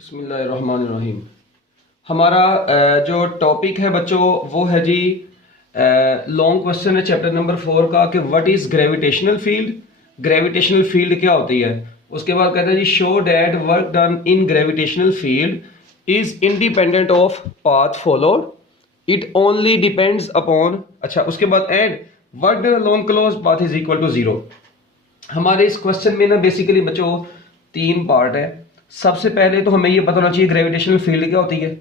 बिस्मिल्लाहिर्रहमानिर्रहीम। हमारा जो टॉपिक है बच्चों वो है जी लॉन्ग क्वेश्चन है चैप्टर नंबर 4 का कि what is gravitational field. Gravitational field क्या होती है। उसके बाद कहता है जी show that work done in gravitational field is independent of path followed, it only depends upon. अच्छा, उसके बाद and work done along close path is equal to zero. हमारे इस क्वेश्चन में ना बेसिकली बच्चों तीन पार्ट है। सबसे पहले तो हमें ये पता होना चाहिए ग्रेविटेशनल फील्ड क्या होती है।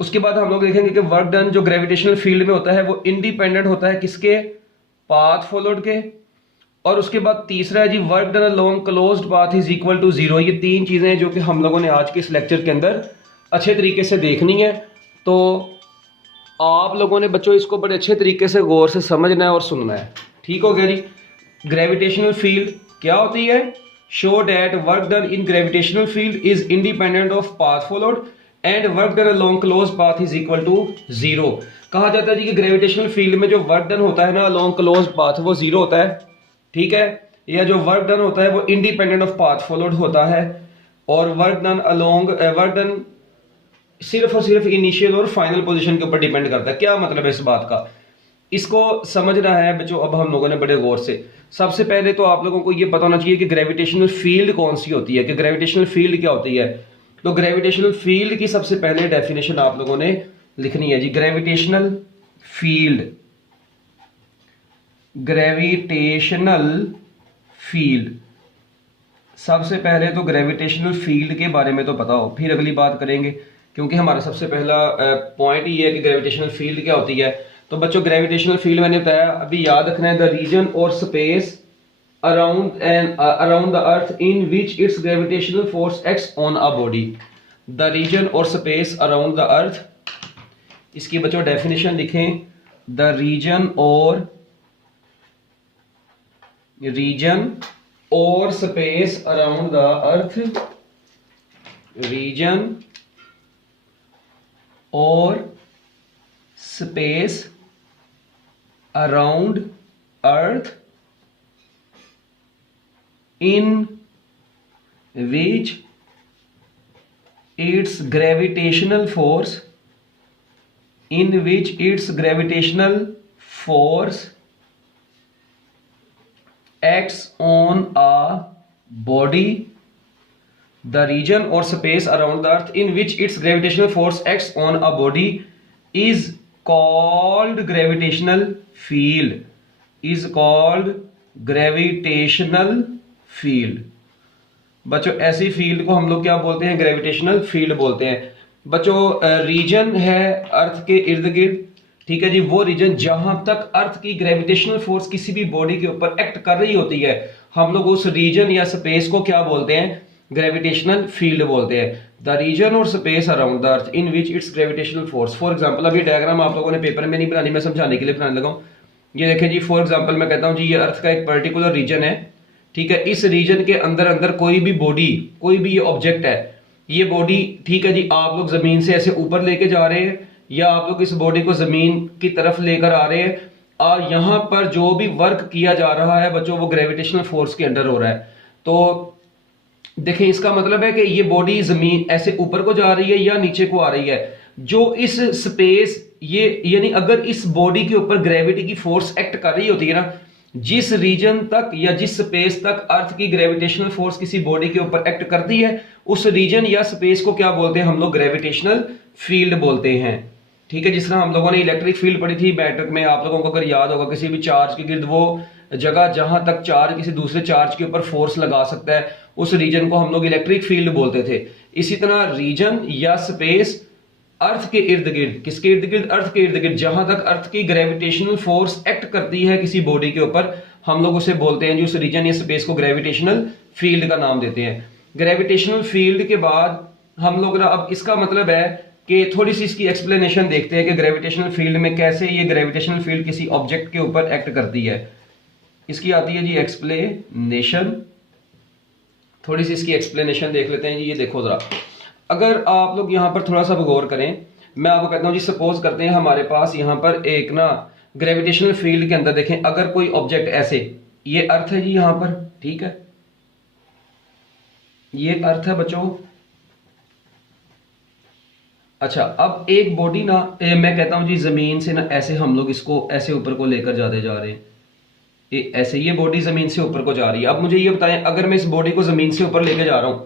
उसके बाद हम लोग देखेंगे कि वर्क डन जो ग्रेविटेशनल फील्ड में होता है वो इंडिपेंडेंट होता है किसके, पाथ फॉलोड के। और उसके बाद तीसरा है जी work done along closed path is equal to zero. ये तीन चीजें हैं जो कि हम लोगों ने आज के इस लेक्चर के अंदर अच्छे तरीके से देखनी है। तो आप लोगों ने बच्चों इसको बड़े अच्छे तरीके से गौर से समझना है और सुनना है। ठीक हो गया जी। ग्रेविटेशनल फील्ड क्या होती है। Show that work done in gravitational field is independent of path followed and work done along close path is equal to zero. कहा जाता है जी कि ग्रेविटेशनल फील्ड में जो वर्क डन होता है ना अलोंग क्लोज पाथ वो जीरो होता है। ठीक है, या जो वर्क डन होता है वो इंडिपेंडेंट ऑफ पाथ फॉलोड होता है। और वर्क डन सिर्फ और सिर्फ इनिशियल और फाइनल पोजीशन के ऊपर डिपेंड करता है। क्या मतलब है इस बात का, इसको समझना है बच्चों अब हम लोगों ने बड़े गौर से। सबसे पहले तो आप लोगों को ये पता होना चाहिए कि ग्रेविटेशनल फील्ड कौन सी होती है, कि ग्रेविटेशनल फील्ड क्या होती है। तो ग्रेविटेशनल फील्ड की सबसे पहले डेफिनेशन आप लोगों ने लिखनी है जी। ग्रेविटेशनल फील्ड, ग्रेविटेशनल फील्ड, सबसे पहले तो ग्रेविटेशनल फील्ड के बारे में तो पता हो, फिर अगली बात करेंगे, क्योंकि हमारा सबसे पहला पॉइंट ही है कि ग्रेविटेशनल फील्ड क्या होती है। तो बच्चों ग्रेविटेशनल फील्ड मैंने बताया, अभी याद रखना है द रीजन और space around the earth in which its gravitational force acts on a body. The region और स्पेस अराउंड द अर्थ, इसकी बच्चों डेफिनेशन लिखें। द रीजन और space around the earth, region और space around earth in which its gravitational force acts on a body. The region or space around the earth in which its gravitational force acts on a body is called gravitational field, is called gravitational field. बच्चों ऐसी field को हम लोग क्या बोलते हैं, gravitational field बोलते हैं। बच्चों रीजन है अर्थ के इर्द गिर्द, ठीक है जी, वो रीजन जहां तक अर्थ की ग्रेविटेशनल फोर्स किसी भी बॉडी के ऊपर एक्ट कर रही होती है, हम लोग उस रीजन या स्पेस को क्या बोलते हैं, ग्रेविटेशनल फील्ड बोलते हैं। द रीजन और space around the earth in which its gravitational force. For example, अब ये डायग्राम आप लोगों ने पेपर में नहीं बनानी, मैं समझाने के लिए बनाने लगा हूं। ये देखें जी, फॉर एग्जाम्पल मैं कहता हूं जी ये अर्थ का एक पर्टिकुलर रीजन है, ठीक है। इस रीजन के अंदर अंदर कोई भी बॉडी, कोई भी ये ऑब्जेक्ट है, ये बॉडी, ठीक है जी, आप लोग जमीन से ऐसे ऊपर लेके जा रहे हैं या आप लोग इस बॉडी को जमीन की तरफ लेकर आ रहे हैं, और यहां पर जो भी वर्क किया जा रहा है बच्चों वो ग्रेविटेशनल फोर्स के अंडर हो रहा है। तो देखिए इसका मतलब है कि ये बॉडी जमीन ऐसे ऊपर को जा रही है या नीचे को आ रही है। जो इस स्पेस, ये यानी अगर इस बॉडी के ऊपर ग्रेविटी की फोर्स एक्ट कर रही होती है ना, जिस रीजन तक या जिस स्पेस तक अर्थ की ग्रेविटेशनल फोर्स किसी बॉडी के ऊपर एक्ट करती है, उस रीजन या स्पेस को क्या बोलते हैं हम लोग, ग्रेविटेशनल फील्ड बोलते हैं। ठीक है, जिस तरह हम लोगों ने इलेक्ट्रिक फील्ड पढ़ी थी मैट्रिक में, आप लोगों को अगर याद होगा, किसी भी चार्ज के गिर्द वो जगह जहां तक चार्ज किसी दूसरे चार्ज के ऊपर फोर्स लगा सकता है, उस रीजन को हम लोग इलेक्ट्रिक फील्ड बोलते थे। इसी तरह रीजन या स्पेस अर्थ के इर्द गिर्द, किसके इर्द गिर्द, अर्थ के इर्द गिर्द, जहां तक अर्थ की ग्रेविटेशनल फोर्स एक्ट करती है किसी बॉडी के ऊपर, हम लोग उसे बोलते हैं जी, उस रीजन या स्पेस को ग्रेविटेशनल फील्ड का नाम देते हैं। ग्रेविटेशनल फील्ड के बाद हम लोग ना अब इसका मतलब है कि थोड़ी सी इसकी एक्सप्लेनेशन देखते हैं कि ग्रेविटेशनल फील्ड में कैसे ये ग्रेविटेशनल फील्ड किसी ऑब्जेक्ट के ऊपर एक्ट करती है। इसकी आती है जी एक्सप्लेनेशन। थोड़ी सी इसकी एक्सप्लेनेशन देख लेते हैं जी। ये देखो जरा, अगर आप लोग यहाँ पर थोड़ा सा गौर करें, मैं आपको कहता हूँ जी, सपोज करते हैं हमारे पास यहाँ पर एक ना ग्रेविटेशनल फील्ड के अंदर देखें, अगर कोई ऑब्जेक्ट ऐसे, ये अर्थ है जी यहाँ पर, ठीक है, ये अर्थ है बच्चों, अच्छा, अब एक बॉडी ना मैं कहता हूँ जी जमीन से ना ऐसे हम लोग इसको ऐसे ऊपर को लेकर जाते जा रहे हैं, ऐसे ये बॉडी जमीन से ऊपर को जा रही है। अब मुझे ये बताएं, अगर मैं इस बॉडी को जमीन से ऊपर लेके जा रहा हूं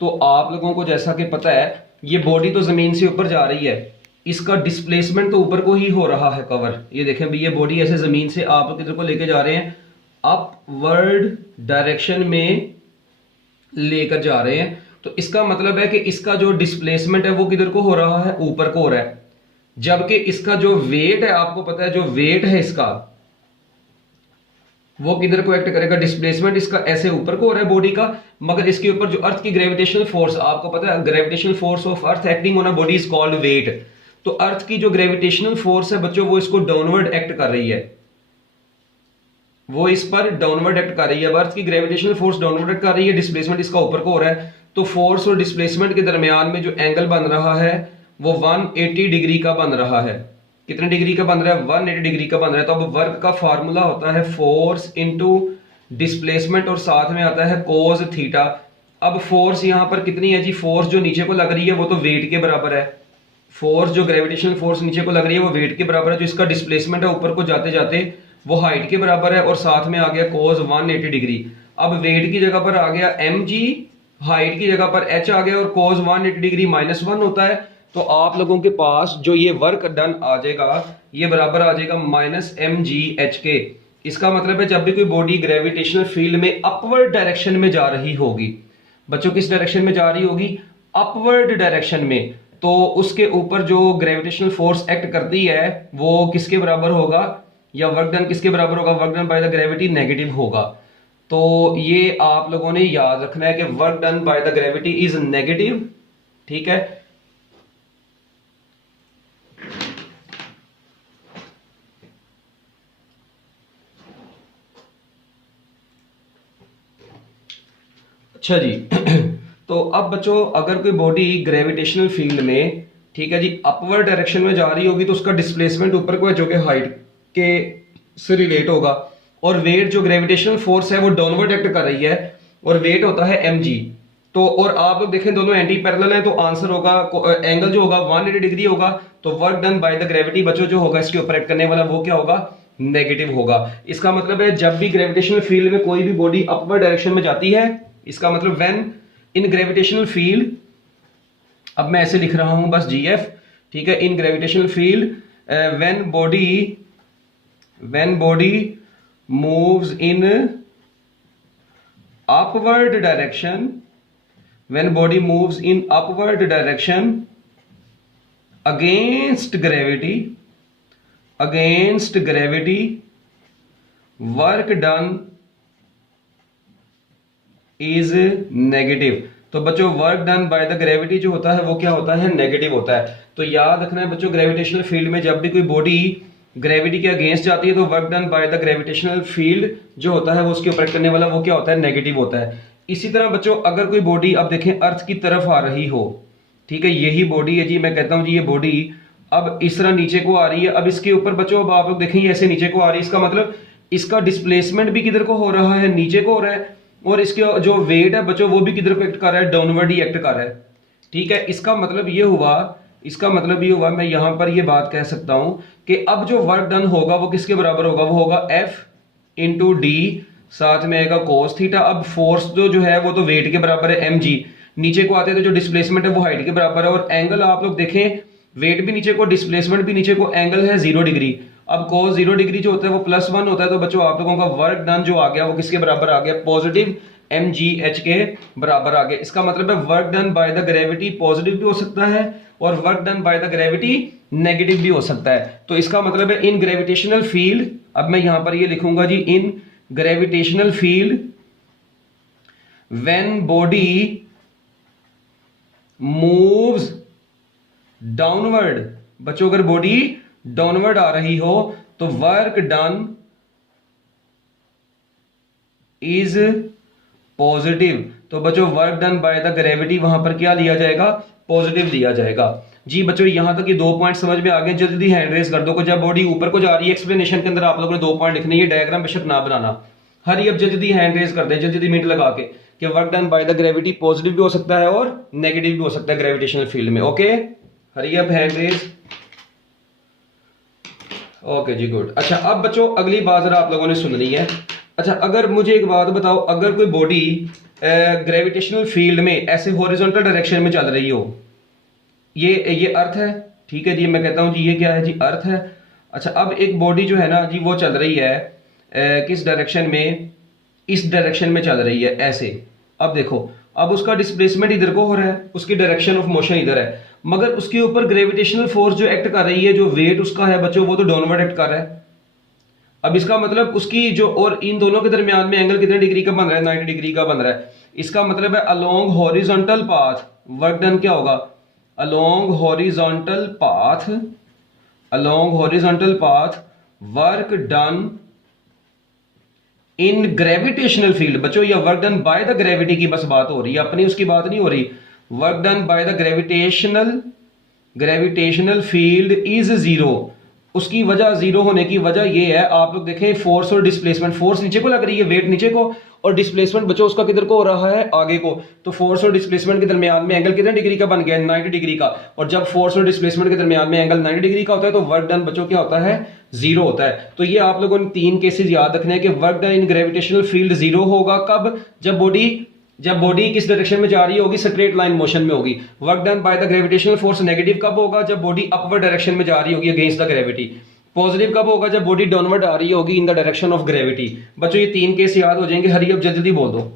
तो आप लोगों को जैसा कि पता है ये बॉडी तो जमीन से ऊपर जा रही है, इसका डिस्प्लेसमेंट तो ऊपर को ही हो रहा है कवर। ये देखें भाई, ये बॉडी ऐसे जमीन से आप किधर को लेके जा रहे हैं, अपवर्ड डायरेक्शन में लेकर जा रहे हैं। तो इसका मतलब है कि इसका जो डिस्प्लेसमेंट है वो किधर को हो रहा है, ऊपर को हो रहा है। जबकि इसका जो वेट है, आपको पता है जो वेट है इसका, वो किधर को एक्ट करेगा, डिस्प्लेसमेंट इसका ऐसे ऊपर को हो रहा है बॉडी का, मगर इसके ऊपर जो अर्थ की ग्रेविटेशनल फोर्स, आपको पता है gravitational force of earth acting on a body is called weight. तो अर्थ की जो ग्रेविटेशनल फोर्स है बच्चों, वो इसको डाउनवर्ड एक्ट कर रही है, वो इस पर डाउनवर्ड एक्ट कर रही है। अब अर्थ की ग्रेविटेशनल फोर्स डाउनवर्ड एक्ट कर रही है, डिस्प्लेसमेंट इसका ऊपर को हो रहा है। तो फोर्स और डिस्प्लेसमेंट के दरमियान में जो एंगल बन रहा है वो 180 डिग्री का बन रहा है। कितने डिग्री का बन रहा है, 180 डिग्री का बन रहा है। तो अब वर्क का फार्मूला होता है फोर्स इनटू डिस्प्लेसमेंट और साथ में आता है कोस थीटा। अब फोर्स यहां पर कितनी है जी, फोर्स जो नीचे को लग रही है वो तो वेट के बराबर है। फोर्स जो ग्रेविटेशनल फोर्स नीचे को लग रही है वो वेट के बराबर है। जो इसका डिस्प्लेसमेंट है ऊपर को जाते जाते वो हाइट के बराबर है, और साथ में आ गया कोस 180 डिग्री। अब वेट की जगह पर आ गया mg, हाइट की जगह पर h आ गया, और कोस 180 डिग्री -1 होता है। तो आप लोगों के पास जो ये वर्क डन आ जाएगा ये बराबर आ जाएगा -mgh के। इसका मतलब है जब भी कोई बॉडी ग्रेविटेशनल फील्ड में अपवर्ड डायरेक्शन में जा रही होगी, बच्चों किस डायरेक्शन में जा रही होगी, अपवर्ड डायरेक्शन में, तो उसके ऊपर जो ग्रेविटेशनल फोर्स एक्ट करती है वो किसके बराबर होगा, या वर्क डन किसके बराबर होगा, work done by the gravity negative होगा। तो ये आप लोगों ने याद रखना है कि work done by the gravity is negative. ठीक है, अच्छा जी। तो अब बच्चों अगर कोई बॉडी ग्रेविटेशनल फील्ड में, ठीक है जी, अपवर्ड डायरेक्शन में जा रही होगी तो उसका डिस्प्लेसमेंट ऊपर को है जो कि हाइट के से रिलेट होगा, और वेट जो ग्रेविटेशनल फोर्स है वो डाउनवर्ड एक्ट कर रही है, और वेट होता है mg। तो और आप लोग देखें दोनों एंटी पैरेलल हैं, तो आंसर होगा एंगल जो होगा 180 डिग्री होगा। तो work done by the gravity बच्चों जो होगा इसके ऊपर एक्ट करने वाला वो क्या होगा, नेगेटिव होगा। इसका मतलब है जब भी ग्रेविटेशनल फील्ड में कोई भी बॉडी अपवर्ड डायरेक्शन में जाती है, इसका मतलब व्हेन इन ग्रेविटेशनल फील्ड, अब मैं ऐसे लिख रहा हूं बस gf, ठीक है, इन gravitational field when body moves in upward direction, when body moves in upward direction against gravity work done is negative. तो बच्चों work done by the gravity जो होता है वो क्या होता है, नेगेटिव होता है। तो याद रखना है बच्चों, ग्रेविटेशनल फील्ड में जब भी कोई बॉडी ग्रेविटी के अगेंस्ट जाती है तो work done by the gravitational field जो होता है वो उसके ऊपर करने वाला वो क्या होता है, नेगेटिव होता है। इसी तरह बच्चों अगर कोई बॉडी अब देखें अर्थ की तरफ आ रही हो, ठीक है, यही बॉडी है जी, मैं कहता हूं जी ये बॉडी अब इस तरह नीचे को आ रही है। अब इसके ऊपर बच्चों अब आप लोग देखेंगे ऐसे नीचे को आ रही है, इसका मतलब इसका डिस्प्लेसमेंट भी किधर को हो रहा है, नीचे को हो रहा है, और इसके जो वेट है बच्चों वो भी किधर को एक्ट कर रहा है, डाउनवर्ड ही एक्ट कर रहा है। ठीक है, इसका मतलब ये हुआ मैं यहां पर ये बात कह सकता हूं कि अब जो वर्क डन होगा वो किसके बराबर होगा, वो होगा F इंटू डी, साथ में आएगा कोस थीटा। अब फोर्स जो है वो तो वेट के बराबर है mg, नीचे को आते हैं तो जो डिस्प्लेसमेंट है वो हाइट के बराबर है, और एंगल आप लोग देखें वेट भी नीचे को डिस्प्लेसमेंट भी नीचे को, एंगल है 0 डिग्री। अब cos 0 डिग्री जो होता है वो +1 होता है। तो बच्चों आप लोगों का वर्क डन जो आ गया वो किसके बराबर आ गया, पॉजिटिव mgh के बराबर आ गया। इसका मतलब है work done by the gravity positive भी हो सकता है और work done by the gravity negative भी हो सकता है। तो इसका मतलब है इन ग्रेविटेशनल फील्ड, अब मैं यहां पर ये लिखूंगा जी, in gravitational field when body moves downward, बच्चों अगर बॉडी डाउनवर्ड आ रही हो तो वर्क डन इज पॉजिटिव। तो बच्चों work done by the gravity वहां पर क्या लिया जाएगा, पॉजिटिव दिया जाएगा। जी बच्चों यहां तक ये 2 पॉइंट समझ में आ गए। जल्दी हैंड रेस कर दो को जब बॉडी ऊपर को जा रही है। एक्सप्लेनेशन के अंदर आप लोगों ने 2 पॉइंट लिखने, ये डायग्राम बेशक ना बनाना। हरी अब जल्दी हैंड रेस कर दे, जल्दी मिनट लगा के, कि work done by the gravity positive भी हो सकता है और नेगेटिव भी हो सकता है ग्रेविटेशनल फील्ड में। Okay. Hurry up hand raise. Okay जी, गुड। अच्छा अब बच्चों अगली बात जरा आप लोगों ने सुननी है। अच्छा अगर मुझे एक बात बताओ, अगर कोई बॉडी ग्रेविटेशनल फील्ड में ऐसे हॉरिजॉन्टल डायरेक्शन में चल रही हो, ये अर्थ है, ठीक है जी, मैं कहता हूं जी ये क्या है जी, अर्थ है। अच्छा अब एक बॉडी जो है ना जी वो चल रही है किस डायरेक्शन में, इस डायरेक्शन में चल रही है ऐसे। अब देखो, अब उसका डिस्प्लेसमेंट इधर को हो रहा है, उसकी डायरेक्शन ऑफ मोशन इधर है, मगर उसके ऊपर ग्रेविटेशनल फोर्स जो एक्ट कर रही है, जो वेट उसका है बच्चों, वो तो डाउनवर्ड एक्ट कर रहा है। अब इसका मतलब उसकी जो, और इन दोनों के दरमियान में एंगल कितने डिग्री का बन रहा है, 90 डिग्री का बन रहा है। इसका मतलब है along horizontal path work done क्या होगा, along horizontal path, along horizontal path work done in gravitational field. बच्चों ये work done by the gravity की बस बात हो रही है, अपनी उसकी बात नहीं हो रही। Work done by the gravitational field is zero. उसकी वजह, जीरो होने की वजह ये है, आप लोग देखें फोर्स और डिस्प्लेसमेंट, फोर्स नीचे को लग रही है, वेट नीचे को, और डिस्प्लेसमेंट बच्चों उसका किधर को हो रहा है, आगे को। तो फोर्स और डिस्प्लेसमेंट के दरमियान में एंगल कितने डिग्री का बन गया, 90 डिग्री का। और जब फोर्स और डिस्प्लेसमेंट के दरमियान में एंगल 90 डिग्री का होता है तो वर्क डन बच्चों क्या होता है, जीरो होता है। तो ये आप लोगों ने 3 केसेस याद रखने हैं कि work done in gravitational field zero होगा कब, जब बॉडी किस डायरेक्शन में जा रही होगी, स्ट्रेट लाइन मोशन में होगी। Work done by the gravitational force negative कब होगा, जब बॉडी अपवर्ड डायरेक्शन में जा रही होगी अगेंस्ट द ग्रेविटी। पॉजिटिव कब होगा, जब बॉडी डाउनवर्ड आ रही होगी in the direction of gravity. बच्चों ये 3 केस याद हो जाएंगे। हरी अब जल्दी बोल दो,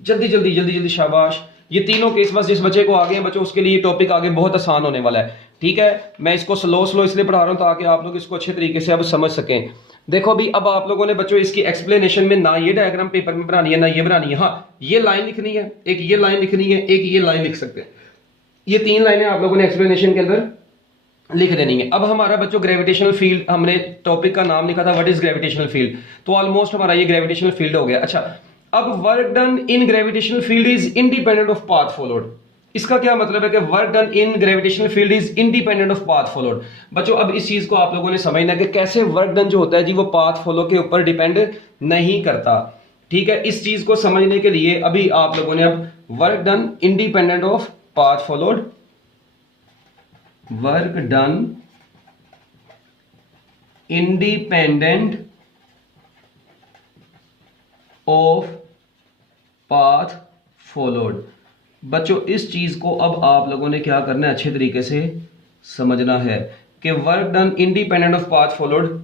जल्दी जल्दी जल्दी जल्दी, शाबाश। ये तीनों केस बस जिस बच्चे को आगे हैं बच्चों, उसके लिए टॉपिक आगे बहुत आसान होने वाला है, ठीक है। मैं इसको स्लो स्लो इसलिए पढ़ा रहा हूं ताकि आप लोग इसको अच्छे तरीके से अब समझ सकें। देखो अभी अब आप लोगों ने बच्चों इसकी एक्सप्लेनेशन में ना ये डायग्राम पेपर में बनानी है ना ये बनानी है, हाँ ये लाइन लिखनी है, एक ये लाइन लिखनी है, एक ये लाइन लिख सकते हैं। ये 3 लाइनें आप लोगों ने एक्सप्लेनेशन के अंदर लिख देनी है। अब हमारा बच्चों ग्रेविटेशनल फील्ड, हमने टॉपिक का नाम लिखा था व्हाट इज ग्रेविटेशनल फील्ड, तो ऑलमोस्ट हमारा ये ग्रेविटेशनल फील्ड हो गया। अच्छा अब work done in gravitational field is independent of path followed. इसका क्या मतलब है कि work done in gravitational field is independent of path followed. बच्चों अब इस चीज को आप लोगों ने समझना है कि कैसे वर्क डन जो होता है जी वो पाथ फॉलो के ऊपर डिपेंड नहीं करता, ठीक है। इस चीज को समझने के लिए अभी आप लोगों ने अब work done independent of path followed, work done independent of path followed. बच्चों इस चीज को अब आप लोगों ने क्या करना है, अच्छे तरीके से समझना है कि work done independent of path followed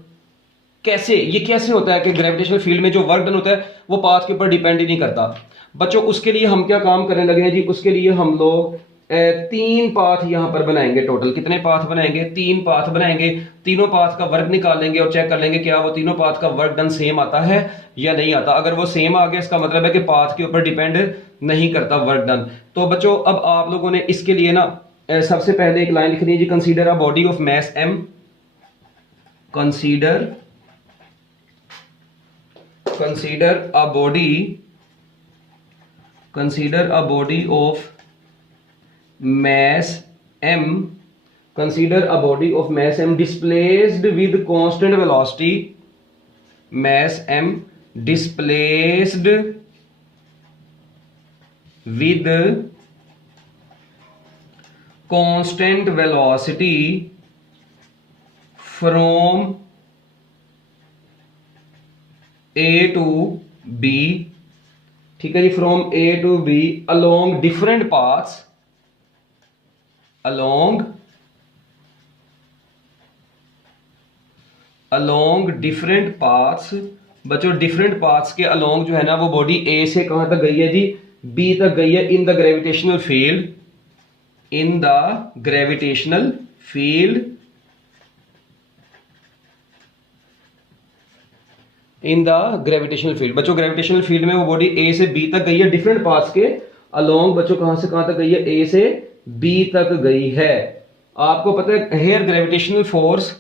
कैसे, ये कैसे होता है कि ग्रेविटेशनल फील्ड में जो वर्क डन होता है वो पाथ के ऊपर डिपेंड ही नहीं करता। बच्चों उसके लिए हम क्या काम करने लगे हैं जी, उसके लिए हम लोग 3 पाथ यहां पर बनाएंगे। टोटल कितने पाथ बनाएंगे, 3 पाथ बनाएंगे। तीनों पाथ का वर्क निकालेंगे और चेक कर लेंगे क्या वो तीनों पाथ का वर्क डन सेम आता है या नहीं आता। अगर वो सेम आ गया इसका मतलब है कि पाथ के ऊपर डिपेंड नहीं करता वर्क डन। तो बच्चों अब आप लोगों ने इसके लिए ना सबसे पहले एक लाइन लिखनी है जी, consider a body of mass m, कंसीडर a body of mass m, consider a body of mass m displaced with constant velocity, mass m displaced with constant velocity from A to B, ठीक है जी, from A to B along different paths, along different paths। बच्चों different paths के along जो है ना वो body A से कहां तक गई है जी, B तक गई है in the gravitational field, in the gravitational field, in the gravitational field. बच्चों ग्रेविटेशनल फील्ड में वो बॉडी A से B तक गई है डिफरेंट पाथ्स के अलोंग। बच्चों कहां से कहां तक गई है, A से B तक गई है। आपको पता है हेयर ग्रेविटेशनल फोर्स,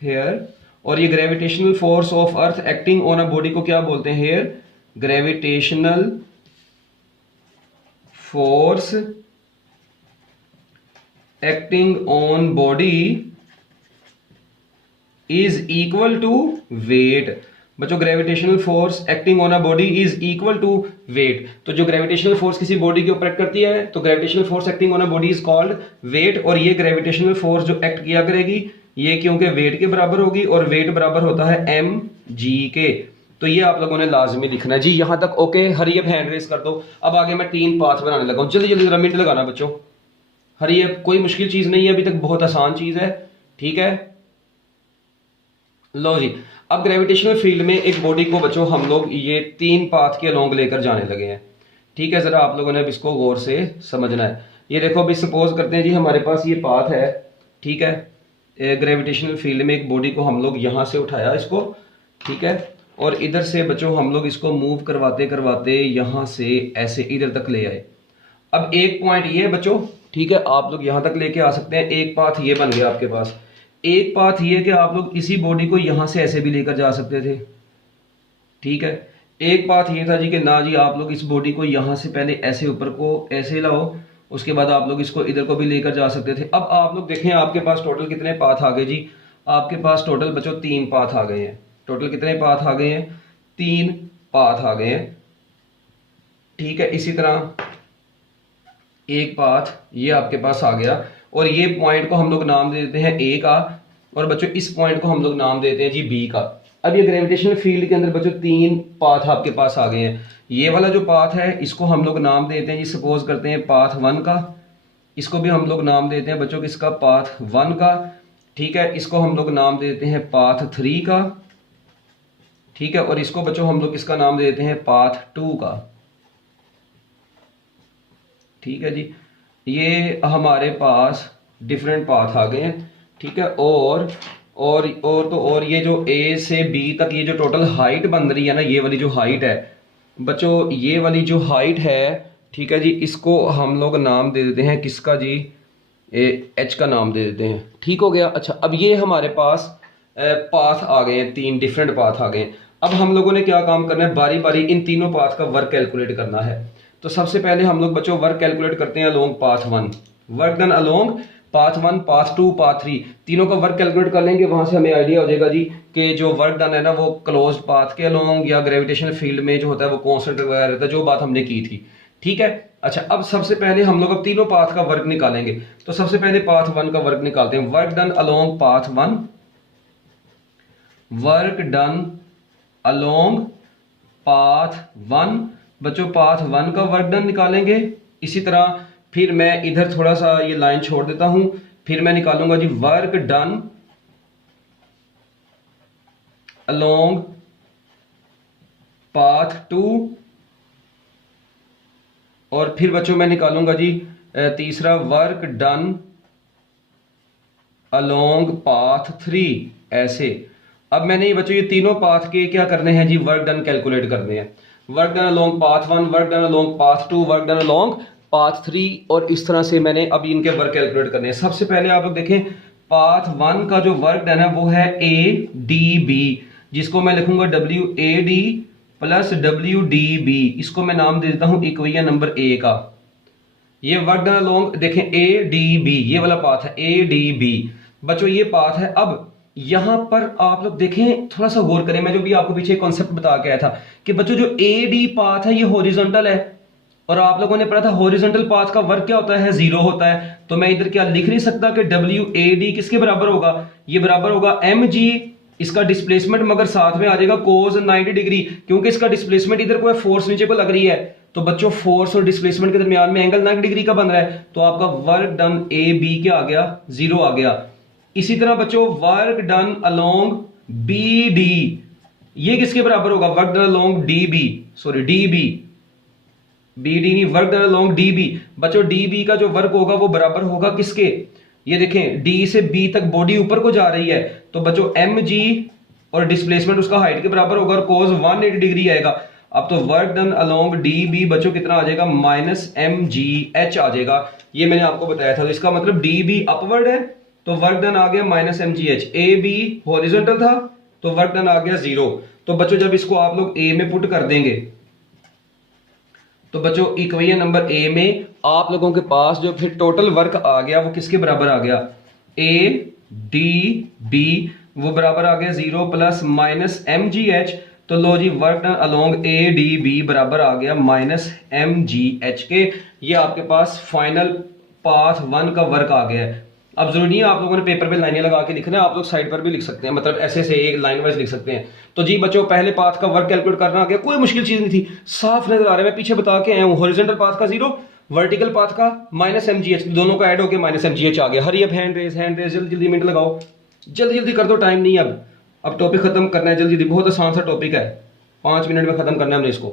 हेयर, और ये gravitational force of earth acting on a body को क्या बोलते हैं, here gravitational force acting on body is equal to weight. बच्चों gravitational force acting on a body is equal to weight. तो जो gravitational force किसी बॉडी के ऊपर एक्ट करती है तो gravitational force acting on a body is called weight. और ये ग्रेविटेशनल फोर्स जो एक्ट किया करेगी ये क्योंकि वेट के बराबर होगी और वेट बराबर होता है mg के। तो ये आप लोगों ने लाजमी लिखना है जी। यहां तक okay, hurry up hand raise कर दो। अब आगे मैं 3 पाथ बनाने लगा हूं, जल्दी जल्दी जरा मिनट लगाना बच्चों। हरी अप, कोई मुश्किल चीज नहीं है, अभी तक बहुत आसान चीज है, ठीक है। लो जी, अब ग्रेविटेशनल फील्ड में एक बॉडी को बच्चों हम लोग ये 3 पाथ के अलोंग लेकर जाने लगे हैं, ठीक है। जरा आप लोगों ने अब इसको गौर से समझना है। ये देखो अभी सपोज करते हैं जी हमारे पास ये पाथ है, ठीक है। ग्रेविटेशनल फील्ड में एक बॉडी को हम लोग यहां से उठाया इसको, ठीक है, और इधर से बच्चों हम लोग इसको मूव करवाते करवाते यहां से ऐसे इधर तक ले आए। अब एक पॉइंट ये है बच्चों, ठीक है, आप लोग यहां तक लेके आ सकते हैं। एक पाथ ये बन गया आपके पास। एक पाथ ये कि आप लोग इसी बॉडी को यहां से ऐसे भी लेकर जा सकते थे, ठीक है। एक पाथ ये था जी कि ना जी आप लोग इस बॉडी को यहां से पहले ऐसे ऊपर को ऐसे लाओ, उसके बाद आप लोग इसको इधर को भी लेकर जा सकते थे। अब आप लोग देखें आपके पास टोटल कितने पाथ आ गए जी। आपके पास टोटल बच्चों 3 पाथ आ गए हैं। टोटल कितने पाथ आ गए हैं? 3 पाथ आ गए हैं, ठीक है। इसी तरह एक पाथ ये आपके पास आ गया और ये पॉइंट को हम लोग नाम दे देते हैं ए का, और बच्चों इस पॉइंट को हम लोग नाम देते हैं जी बी का। अब ये ग्रेविटेशनल फील्ड के अंदर बच्चों 3 पाथ आपके पास आ गए हैं। ये वाला जो पाथ है इसको हम लोग नाम देते हैं जी, सपोज करते हैं पाथ 1 का। इसको भी हम लोग नाम देते हैं बच्चों किसका? पाथ 1 का, ठीक है। इसको हम लोग नाम देते हैं पाथ 3 का, ठीक है। और इसको बच्चों हम लोग किसका नाम देते हैं? पाथ 2 का, ठीक है जी। ये हमारे पास डिफरेंट पाथ आ गए हैं, ठीक है। और ये जो ए से बी तक ये जो टोटल हाइट बन रही है ना, ये वाली जो हाइट है बच्चों, ये वाली जो हाइट है, ठीक है जी, इसको हम लोग नाम दे देते हैं किसका जी? एच का नाम दे देते हैं, ठीक हो गया। अच्छा, अब ये हमारे पास पाथ आ गए हैं, 3 डिफरेंट पाथ आ गए हैं। अब हम लोगों ने क्या काम करना है? बारी बारी इन तीनों पाथ का वर्क कैलकुलेट करना है। तो सबसे पहले हम लोग बच्चों वर्क कैलकुलेट करते हैं along path 1। Work done along path 1, path 2, path 3, तीनों का वर्क कैलकुलेट कर लेंगे। वहां से हमें आइडिया हो जाएगा जी कि जो वर्क डन है ना वो क्लोज पाथ के अलोंग या ग्रेविटेशनल फील्ड में जो होता है वो कांस्टेंट वगैरह रहता है, जो बात हमने की थी, ठीक है। अच्छा, अब सबसे पहले हम लोग अब तीनों पाथ का वर्क निकालेंगे। तो सबसे पहले पाथ 1 का वर्क निकालते हैं। Work done along path 1, work done along path 1। बच्चों पाथ 1 का वर्क डन निकालेंगे। इसी तरह फिर मैं इधर थोड़ा सा ये लाइन छोड़ देता हूं, फिर मैं निकालूंगा जी वर्क डन अलोंग पाथ 2, और फिर बच्चों मैं निकालूंगा जी तीसरा वर्क डन अलोंग पाथ 3, ऐसे। अब मैंने ये बच्चों ये तीनों पाथ के क्या करने हैं जी? वर्क डन कैलकुलेट करने हैं। Work done along path 1, work done along path 2, work done along path 3, और इस तरह से मैंने अब इनके वर्क कैलकुलेट करने हैं। सबसे पहले आप लोग देखें पाथ 1 का जो वर्क डन है वो है ADB, जिसको मैं लिखूंगा WAD प्लस WDB। इसको मैं नाम दे देता हूं इक्वेशन नंबर A का। ये वर्क डन अलोंग देखें ADB, ये वाला पाथ है ADB बच्चों, ये पाथ है। अब यहां पर आप लोग देखें, थोड़ा सा गौर करें। मैं जो भी आपको पीछे कॉन्सेप्ट बता के आया था कि बच्चों जो AD पाथ है ये हॉरिजॉन्टल है, और आप लोगों ने पढ़ा था हॉरिजॉन्टल पाथ का वर्क क्या होता है? 0 होता है। तो मैं इधर क्या लिख नहीं सकता कि WAD किसके बराबर होगा? ये बराबर होगा mg, इसका डिस्प्लेसमेंट मगर साथ में आ जाएगा cos 90 डिग्री, क्योंकि इसका डिस्प्लेसमेंट इधर को है, फोर्स नीचे को लग रही है। तो बच्चों फोर्स और डिस्प्लेसमेंट के दरमियान में एंगल 90 डिग्री का बन रहा है, तो आपका वर्क डन AB क्या आ गया? 0 आ गया। इसी तरह बच्चों वर्क डन अलोंग BD, ये किसके बराबर होगा? Work done along DB, sorry DB, BD नहीं, वर्क डन अलोंग DB। बच्चों DB का जो वर्क होगा वो बराबर होगा किसके? ये देखें D से B तक बॉडी ऊपर को जा रही है, तो बच्चों mg और डिस्प्लेसमेंट उसका हाइट के बराबर होगा, और cos 180 डिग्री आएगा। अब तो वर्क डन अलोंग DB बच्चों कितना आ जाएगा? -mgh आ जाएगा। ये मैंने आपको बताया था। तो इसका मतलब DB अपवर्ड है तो वर्क डन आ गया -mgh। AB हॉरिजॉन्टल था तो वर्क डन आ गया 0। तो बच्चों जब इसको आप लोग A में पुट कर देंगे तो बच्चों इक्वेशन नंबर A में आप लोगों के पास जो फिर टोटल वर्क आ गया वो किसके बराबर आ गया? ADB वो बराबर आ गया 0 प्लस -mgh तो लो जी work done along A D B बराबर आ गया माइनस एम जी एच के। ये आपके पास फाइनल पाथ 1 का वर्क आ गया है। अब जरूरी नहीं है आप लोगों ने पेपर पे लाइनें लगा के लिखना है, आप लोग साइड पर भी लिख सकते हैं, मतलब ऐसे से एक लाइन वाइज लिख सकते हैं। तो जी बच्चों पहले पाथ का वर्क कैलकुलेट करना आ गया, कोई मुश्किल चीज नहीं थी, साफ नजर आ रहा है। मैं पीछे बता के आया हूँ, हॉरिजॉन्टल पाथ का 0, वर्टिकल पाथ का माइनस एम जी एच, दोनों का ऐड होकर माइनस एम जी एच आ गया। हरी अब हैंड रेज जल्दी जल्दी मिनट लगाओ, जल्दी जल्दी कर दो, टाइम नहीं है अब टॉपिक खत्म करना है जल्दी जल्दी, बहुत आसान सा टॉपिक है, 5 मिनट में खत्म करना है हमने इसको।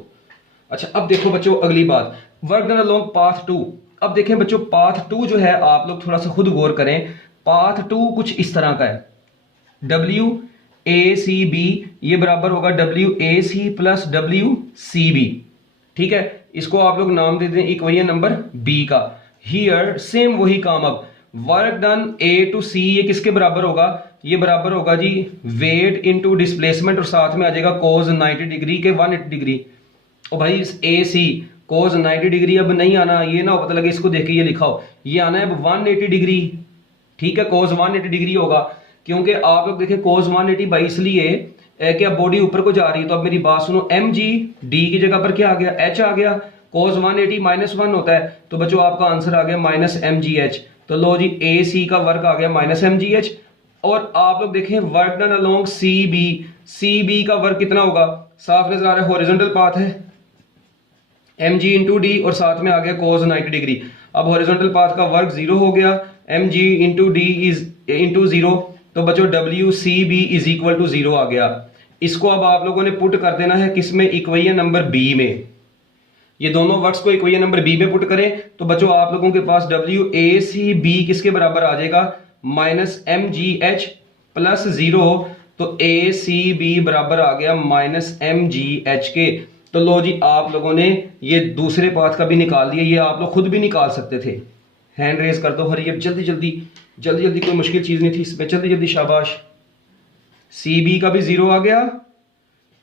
अच्छा अब देखो बच्चों अगली बात, वर्क डन अलोंग पाथ 2। अब देखें बच्चों पाथ 2 जो है, आप लोग थोड़ा सा खुद गौर करें, पाथ 2 कुछ इस तरह का है, डब्ल्यू ए सी बी ये बराबर होगा W A C plus W C B. ठीक है, इसको आप लोग नाम दे दें इक्वेशन नंबर बी का। हियर सेम वही काम, अब work done A to C ये किसके बराबर होगा, ये बराबर होगा जी वेट इनटू डिस्प्लेसमेंट, और साथ में आ जाएगा कोज 90 डिग्री के 180 डिग्री। और भाई ए सी कोज 90 डिग्री अब नहीं आना, ये ना पता लगे इसको देख के ये लिखा हो, ये आना है अब 180 डिग्री। ठीक है, कोज 180 डिग्री होगा, क्योंकि आप लोग देखें कोज 180 भाई इसलिए कि अब बॉडी ऊपर को जा रही है, तो अब मेरी बात सुनो, एम जी डी की जगह पर क्या आ गया, एच आ गया, कोज 180 माइनस 1 होता है, तो बच्चों आपका आंसर आ गया माइनस एम जी एच। तो लो जी ए सी का वर्क आ गया माइनस एम जी एच। और आप लोग देखें work done along C B का वर्क कितना होगा, साफ नजर आ रहा है, हॉरिजॉन्टल पाथ है, एम जी इंटू डी और साथ में आ गया कोज 90 डिग्री। अब हॉरिजॉन्टल पाथ का वर्क 0 हो गया, M G into D is into 0, तो बच्चों W C B is equal to 0 आ गया। इसको अब आप लोगों ने पुट कर देना है किसमें, इक्वेशन नंबर बी में। ये दोनों वर्क्स को इक्वेशन नंबर बी में पुट करें तो बच्चों आप लोगों के पास डब्ल्यू ए सी बी किसके बराबर आ जाएगा, minus M G H plus 0, तो ए सी बी बराबर आ गया माइनस एम जी एच के। तो लो जी आप लोगों ने ये दूसरे पाथ का भी निकाल दिया, ये आप लोग खुद भी निकाल सकते थे। हैंड रेज कर दो हरी, अब जल्दी जल्दी जल्दी जल्दी, कोई मुश्किल चीज नहीं थी इसमें, जल्दी जल्दी शाबाश। सी बी का भी 0 आ गया,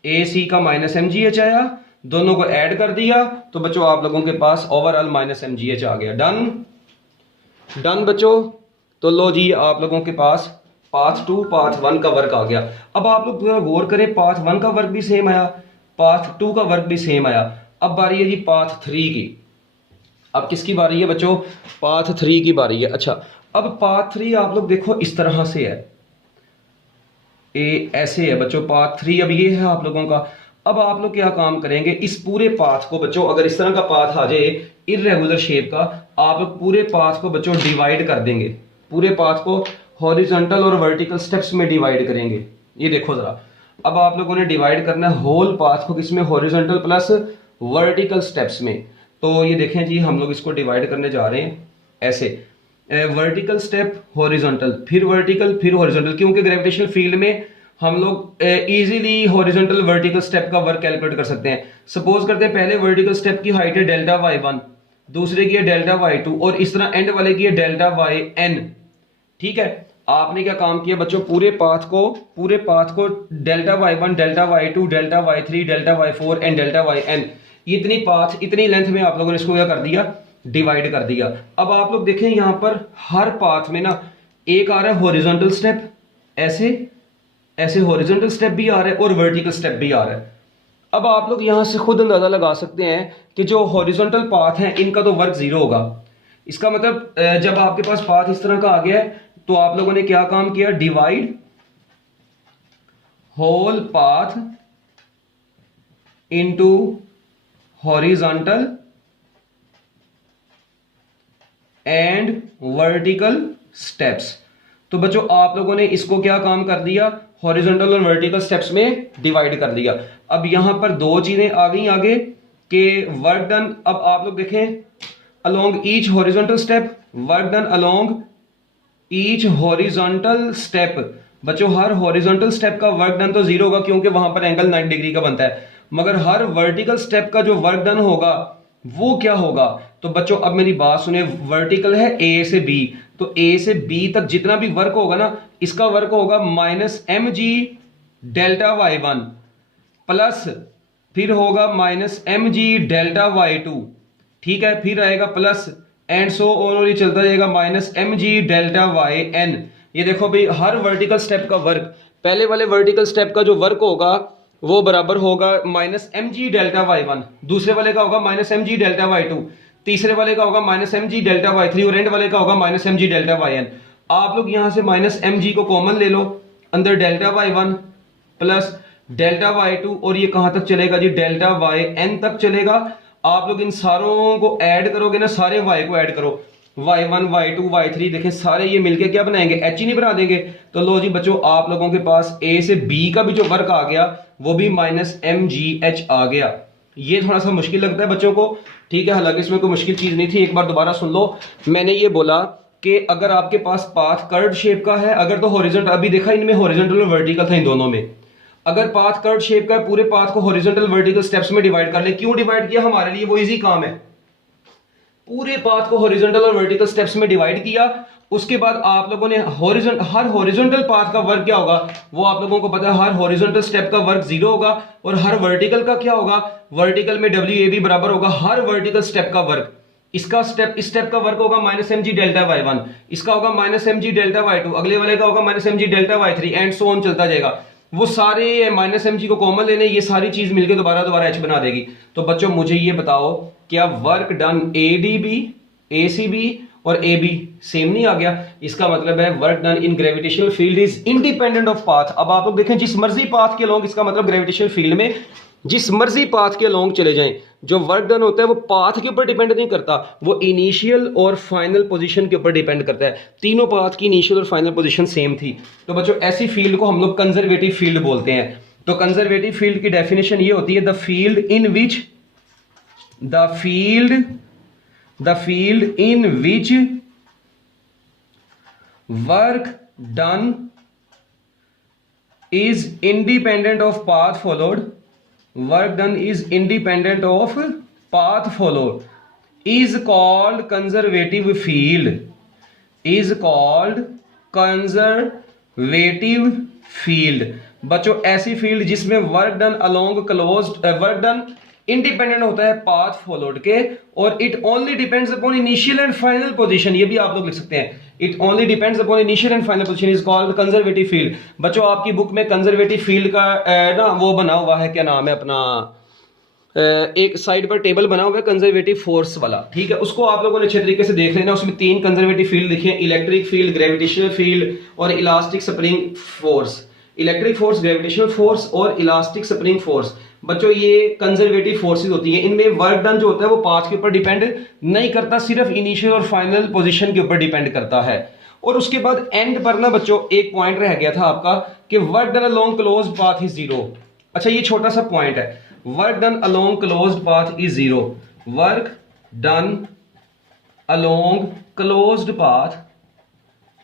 ए सी का माइनस एम जी एच आया, दोनों को ऐड कर दिया, तो बच्चों आप लोगों के पास overall minus M G h आ गया। डन डन बच्चों। तो लो जी आप लोगों के पास पाथ 2 पाथ 1 का वर्क आ गया। अब आप लोग पूरा गौर करें, पाथ 1 का वर्क भी सेम आया, पाथ 2 का वर्क भी सेम आया। अब बारी है जी पाथ 3 की। अब किसकी बारी है बच्चों, पाथ 3 की बारी है। अच्छा अब पाथ 3 आप लोग देखो इस तरह से है, ऐसे है बच्चों पाथ 3, अब ये है आप लोगों का। अब आप लोग क्या काम करेंगे, इस पूरे पाथ को बच्चों, अगर इस तरह का पाथ आ जाए इररेगुलर शेप का, आप लोग पूरे पाथ को बच्चों डिवाइड कर देंगे, पूरे पाथ को हॉरिजॉन्टल और वर्टिकल स्टेप्स में डिवाइड करेंगे। ये देखो जरा, अब आप लोगों ने डिवाइड करना है होल पाथ को किसमें, हॉरिजॉन्टल प्लस वर्टिकल स्टेप्स में। तो ये देखें जी हम लोग इसको डिवाइड करने जा रहे हैं ऐसे, वर्टिकल स्टेप हॉरिजॉन्टल फिर वर्टिकल फिर हॉरिजॉन्टल, क्योंकि ग्रेविटेशनल फील्ड में हम लोग इजीली हॉरिजॉन्टल वर्टिकल स्टेप का वर्क कैलकुलेट कर सकते हैं। सपोज करते हैं पहले वर्टिकल स्टेप की हाइट है डेल्टा y1, दूसरे की है डेल्टा y2, और इस तरह एंड वाले की है डेल्टा yn। ठीक है, आपने क्या काम किया बच्चों, पूरे पाथ को delta y1 delta y2 delta y3 delta y4 and delta yn, इतनी पाथ इतनी लेंथ में आप लोगों ने इसको क्या कर दिया, डिवाइड कर दिया। अब आप लोग देखें यहां पर हर पाथ में ना एक आ रहा है हॉरिजॉन्टल स्टेप, ऐसे ऐसे हॉरिजॉन्टल स्टेप भी आ रहा है और वर्टिकल स्टेप भी आ रहा है। अब आप लोग यहां से खुद अंदाजा लगा सकते हैं कि जो हॉरिजॉन्टल पाथ है इनका तो वर्क 0 होगा। इसका मतलब जब आपके पास पाथ इस तरह का आ गया है तो आप लोगों ने क्या काम किया, divide whole path into horizontal and vertical steps. तो बच्चों आप लोगों ने इसको क्या काम कर दिया, हॉरिजॉन्टल और वर्टिकल स्टेप्स में डिवाइड कर दिया। अब यहां पर दो चीजें आ गई आगे के वर्क डन, अब आप लोग देखें along each horizontal step, work done along each horizontal step. बच्चों हर हॉरिजॉन्टल स्टेप का वर्क डन तो 0 होगा क्योंकि वहां पर एंगल 90 डिग्री का बनता है, मगर हर वर्टिकल स्टेप का जो वर्क डन होगा वो क्या होगा। तो बच्चों अब मेरी बात सुनिए, वर्टिकल है ए से बी, तो ए से बी तक जितना भी वर्क होगा ना, इसका वर्क होगा minus M G delta y1 plus फिर होगा minus M G delta y2। ठीक है, फिर आएगा प्लस एंड सो और ये चलता जाएगा minus M G delta yn। ये देखो भाई हर वर्टिकल स्टेप का वर्क, पहले वाले वर्टिकल स्टेप का जो वर्क होगा वो बराबर होगा minus M G delta Y one, दूसरे वाले का होगा minus M G delta Y two, तीसरे वाले का होगा minus M G delta Y three और एंड वाले का होगा minus M G delta Y N. आप लोग यहां से माइनस एम जी को कॉमन ले लो, अंदर delta Y one plus delta Y two, और ये कहां तक चलेगा जी, डेल्टा वाई एन तक चलेगा। आप लोग इन सारों को ऐड करोगे ना, सारे वाई को ऐड करो, Y one Y two Y three, देखें सारे ये मिलके क्या बनाएंगे, एच ही नहीं बना देंगे। तो लो जी बच्चों, आप लोगों के पास ए से बी का भी जो वर्क आ गया वो भी माइनस एम जी एच आ गया। ये थोड़ा सा मुश्किल लगता है बच्चों को, ठीक है, हालांकि इसमें कोई मुश्किल चीज नहीं थी। एक बार दोबारा सुन लो, मैंने ये बोला कि अगर आपके पास पाथ कर्व शेप का है, अगर तो हॉरिजॉन्टल, अभी देखा इनमें हॉरिजॉन्टल और वर्टिकल था इन दोनों में, अगर पाथ कर्व शेप का है, पूरे पाथ को हॉरिजॉन्टल वर्टिकल स्टेप्स में डिवाइड कर ले। क्यों डिवाइड किया, हमारे लिए वो इजी काम है। पूरे पाथ को हॉरिजॉन्टल और वर्टिकल स्टेप्स में डिवाइड किया, उसके बाद आप लोगों ने हर हॉरिजॉन्टल पाथ का वर्क क्या होगा वो आप लोगों को पता है, हर हॉरिजॉन्टल स्टेप का वर्क 0 होगा, और हर वर्टिकल का क्या होगा, वर्टिकल में WAB बराबर होगा हर वर्टिकल स्टेप का वर्क। इसका स्टेप, इस स्टेप का वर्क होगा minus M G delta Y one, इसका होगा minus M G delta Y two, अगले वाले का होगा minus M G delta Y three, and so on चलता जाएगा। वो सारे माइनस एम जी को कॉमन लेने, ये सारी चीज मिलकर दोबारा एच बना देगी। तो बच्चों मुझे ये बताओ, क्या वर्क डन ADB, ACB और AB सेम नहीं आ गया? इसका मतलब है work done in gravitational field is independent of path. अब आप लोग देखें, जिस मर्जी पाथ के अलोंग, इसका मतलब ग्रेविटेशनल फील्ड में जिस मर्जी पाथ के अलोंग चले जाएं, जो वर्क डन होता है वो पाथ के ऊपर डिपेंड नहीं करता, वो इनिशियल और फाइनल पोजीशन के ऊपर डिपेंड करता है। तीनों पाथ की इनिशियल और फाइनल पोजीशन सेम थी। तो बच्चों ऐसी फील्ड को हम लोग कंजर्वेटिव फील्ड बोलते हैं। तो कंजर्वेटिव फील्ड की डेफिनेशन ये होती है, the field in which work done is independent of path followed, work done is independent of path followed, is called conservative field, is called conservative field। बच्चों ऐसी field जिसमें work done along closed, work done independent होता है path followed के, और it only depends upon initial and final position, ये भी आप लोग लिख सकते हैं, it only depends upon initial and final position is called conservative field. बच्चों आपकी बुक में कंजर्वेटिव फील्ड का ना वो बना हुआ है, क्या नाम है अपना, एक साइड पर टेबल बना हुआ है कंजर्वेटिव फोर्स वाला, ठीक है, उसको आप लोगों ने अच्छे तरीके से देख लेना। उसमें 3 कंजर्वेटिव फील्ड लिखे हैं, इलेक्ट्रिक फील्ड, ग्रेविटेशनल फील्ड और elastic spring force. Electric force, gravitational force और इलास्टिक स्प्रिंग फोर्स, बच्चों ये कंजर्वेटिव फोर्सेस होती हैं। इनमें वर्क डन जो होता है वो पाथ के ऊपर डिपेंड नहीं करता, सिर्फ इनिशियल और फाइनल पोजीशन के ऊपर डिपेंड करता है। और उसके बाद एंड पर ना बच्चों एक पॉइंट रह गया था आपका कि work done along closed path is 0। अच्छा ये छोटा सा पॉइंट है, work done along closed path is 0, work done along closed path,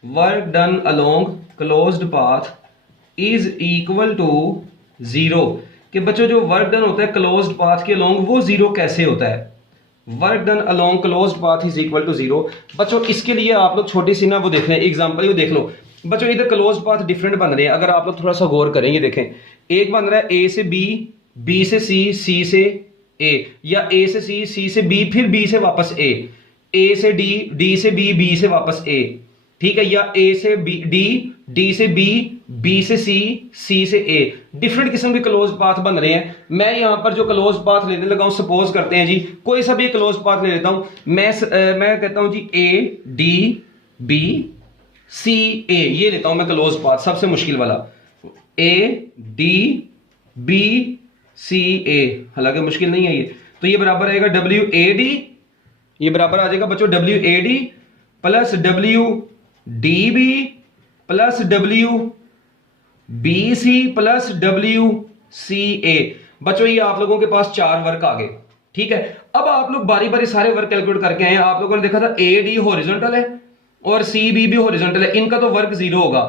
work done along closed path is equal to 0। कि बच्चों जो वर्क डन होता है क्लोज्ड पाथ के अलोंग वो 0 कैसे होता है, work done along closed path is equal to 0। बच्चों इसके लिए आप लोग छोटी सी ना वो देख रहे हैं एग्जांपल, ये देख लो बच्चों, इधर क्लोज्ड पाथ डिफरेंट बन रहे हैं, अगर आप लोग थोड़ा सा गौर करेंगे देखें, एक बन रहा है A से B, B से C, C से A, या A से C, C से B, फिर B से वापस A से D, D से B, B से वापस A, ठीक है, या A से B, D से B, B से C, C से A, डिफरेंट किस्म के क्लोज पाथ बन रहे हैं। मैं यहां पर जो क्लोज पाथ लेने लगा हूं, सपोज करते हैं जी कोई सा भी क्लोज पाथ ले लेता हूं, मैं कहता हूं जी A D B C A, ये लेता हूं मैं क्लोज पाथ, सबसे मुश्किल वाला A D B C A, हालांकि मुश्किल नहीं है ये। तो ये बराबर आएगा WAD, ये बराबर आ जाएगा बच्चों WAD plus WDB plus WBC plus WCA। बच्चों ये आप लोगों के पास 4 वर्क आ गए, ठीक है। अब आप लोग बारी बारी सारे वर्क कैलकुलेट करके आए। आप लोगों ने देखा था AD हॉरिजॉन्टल है और CB भी हॉरिजॉन्टल है, इनका तो वर्क 0 होगा,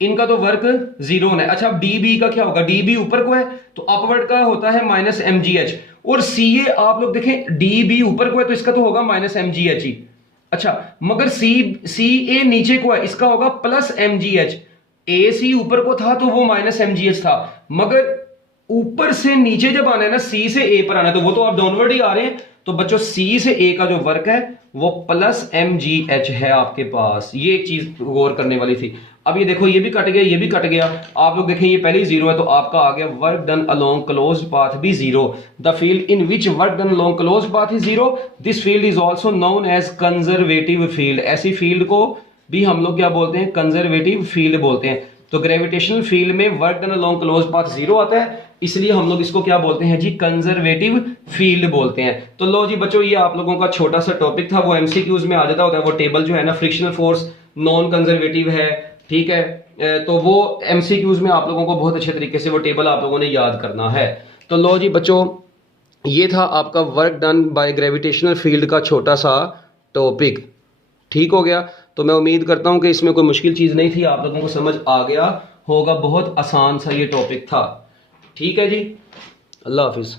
इनका तो वर्क 0 है। अच्छा अब DB का क्या होगा, DB ऊपर को है तो अपवर्ड का होता है माइनस MGH, और CA आप लोग देखें DB ऊपर को है तो इसका तो होगा माइनस MGH ही। अच्छा मगर CA नीचे को है, इसका होगा प्लस MGH। AC ऊपर को था तो वो माइनस MGH था, मगर ऊपर से नीचे जब आना है ना, C से A पर आना है, तो वो तो आप डाउनवर्ड ही आ रहे हैं, तो बच्चों सी से ए का जो वर्क है वो प्लस mgh है आपके पास। ये एक चीज गौर करने वाली थी। अब ये देखो ये भी कट गया, ये भी कट गया। आप लोग देखें ये पहले ही जीरो है तो आपका आ गया work done along closed path भी जीरो। The field in which work done along closed path is zero, this field is also known as conservative field. ऐसी फील्ड को भी हम लोग क्या बोलते हैं, कंजर्वेटिव फील्ड बोलते हैं। तो ग्रेविटेशनल फील्ड में work done along closed path zero आता है, इसलिए हम लोग इसको क्या बोलते हैं जी, कंजर्वेटिव फील्ड बोलते हैं। तो लो जी बच्चों, ये आप लोगों का छोटा सा टॉपिक था, वो एमसीक्यूज में आ जाता होता है। वो टेबल जो है ना, फ्रिक्शनल फोर्स नॉन कंजर्वेटिव है, ठीक है, तो वो एमसीक्यूज में आप लोगों को बहुत अच्छे तरीके से वो टेबल आप लोगों ने याद करना है। तो लो जी बच्चों, ये था आपका work done by gravitational field का छोटा सा टॉपिक। ठीक हो गया। तो मैं उम्मीद करता हूं कि इसमें कोई मुश्किल चीज नहीं थी, आप लोगों को समझ आ गया होगा। बहुत आसान सा ये टॉपिक था। ठीक है जी, अल्लाह हाफिज।